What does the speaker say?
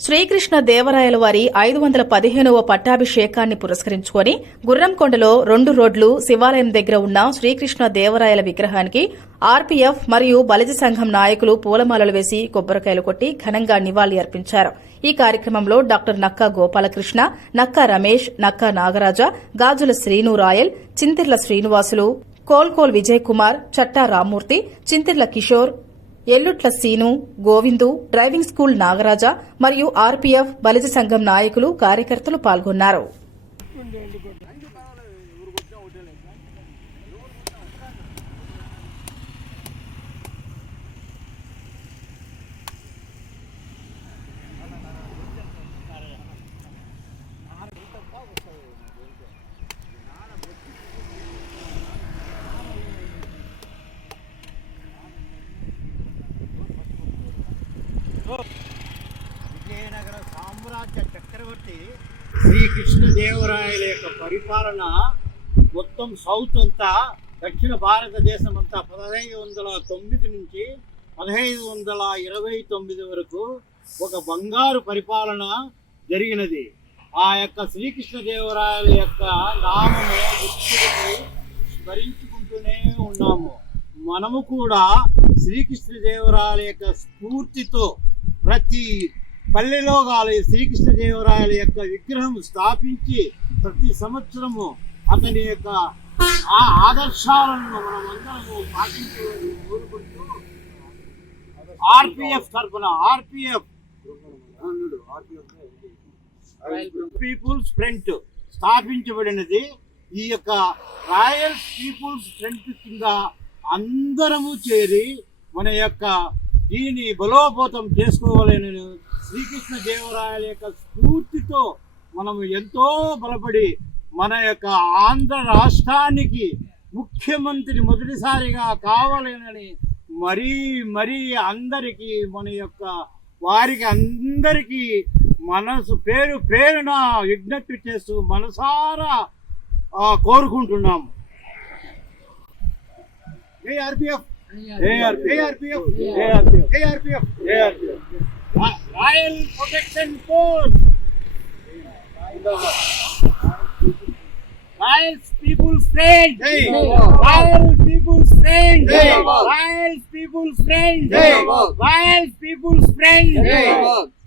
శ్రీకృష్ణ దేవరాయల వారి ఐదు వందల పదిహేనవ పట్టాభిషేకాన్ని పురస్కరించుకొని గుర్రంకొండలో రెండు రోడ్లు శివాలయం దగ్గర ఉన్న శ్రీకృష్ణ దేవరాయల విగ్రహానికి ఆర్పీఎఫ్ మరియు బలిజ సంఘం నాయకులు పూలమాలలు వేసి కొబ్బరికాయలు కొట్టి ఘనంగా నివాళి అర్పించారు. ఈ కార్యక్రమంలో doctor Nakka Gopalakrishna Nakka Ramesh Nakka Nagaraja Gajula Srinu royal Chintirla Srinivasulu Kolkol Vijay Kumar Chatta Rammurthy Chintirla Kishore Ellutla Seenu Govindu driving school Nagaraja మరియు ఆర్పీఎఫ్ బలిజ సంఘం నాయకులు కార్యకర్తలు పాల్గొన్నారు. విజయనగర సామ్రాజ్య చక్రవర్తి శ్రీకృష్ణదేవరాయల యొక్క పరిపాలన మొత్తం సౌత్ అంతా దక్షిణ భారతదేశం అంతా పదహైదు వందల తొమ్మిది నుంచి పదహైదు వందల ఇరవై తొమ్మిది వరకు ఒక బంగారు పరిపాలన జరిగినది. ఆ యొక్క శ్రీకృష్ణదేవరాయల యొక్క నామము స్మరించుకుంటూనే ఉన్నాము. మనము కూడా శ్రీకృష్ణదేవరాయల యొక్క స్ఫూర్తితో ప్రతి పల్లెలో గాలి శ్రీకృష్ణదేవరాయల యొక్క విగ్రహం స్థాపించి ప్రతి సంవత్సరము అతని యొక్క ఆ ఆదర్శాలను మనమందరము పాటించాలని కోరుకుంటూ ఆర్పిఎఫ్ తరఫున ఆర్పిఎఫ్. Peoples front స్థాపించబడినది. ఈ యొక్క రాయల్ పీపుల్స్ ఫ్రంట్ కింద అందరము చేరి మన యొక్క దీన్ని బలోపేతం చేసుకోవాలని శ్రీకృష్ణ దేవరాయల యొక్క స్ఫూర్తితో మనము ఎంతో బలపడి మన యొక్క ఆంధ్ర రాష్ట్రానికి ముఖ్యమంత్రి మొదటిసారిగా కావాలని మరీ మరీ అందరికీ మన యొక్క వారికి అందరికీ మనసు పేరు పేరున విజ్ఞప్తి చేస్తూ మనసారా కోరుకుంటున్నాము. ఏ RPF. Royal protection force. Royal People's Friend! Hey. Royal People's Friend! Hey. Royal People's Friend! Hey. Royal People's Friend! Hey.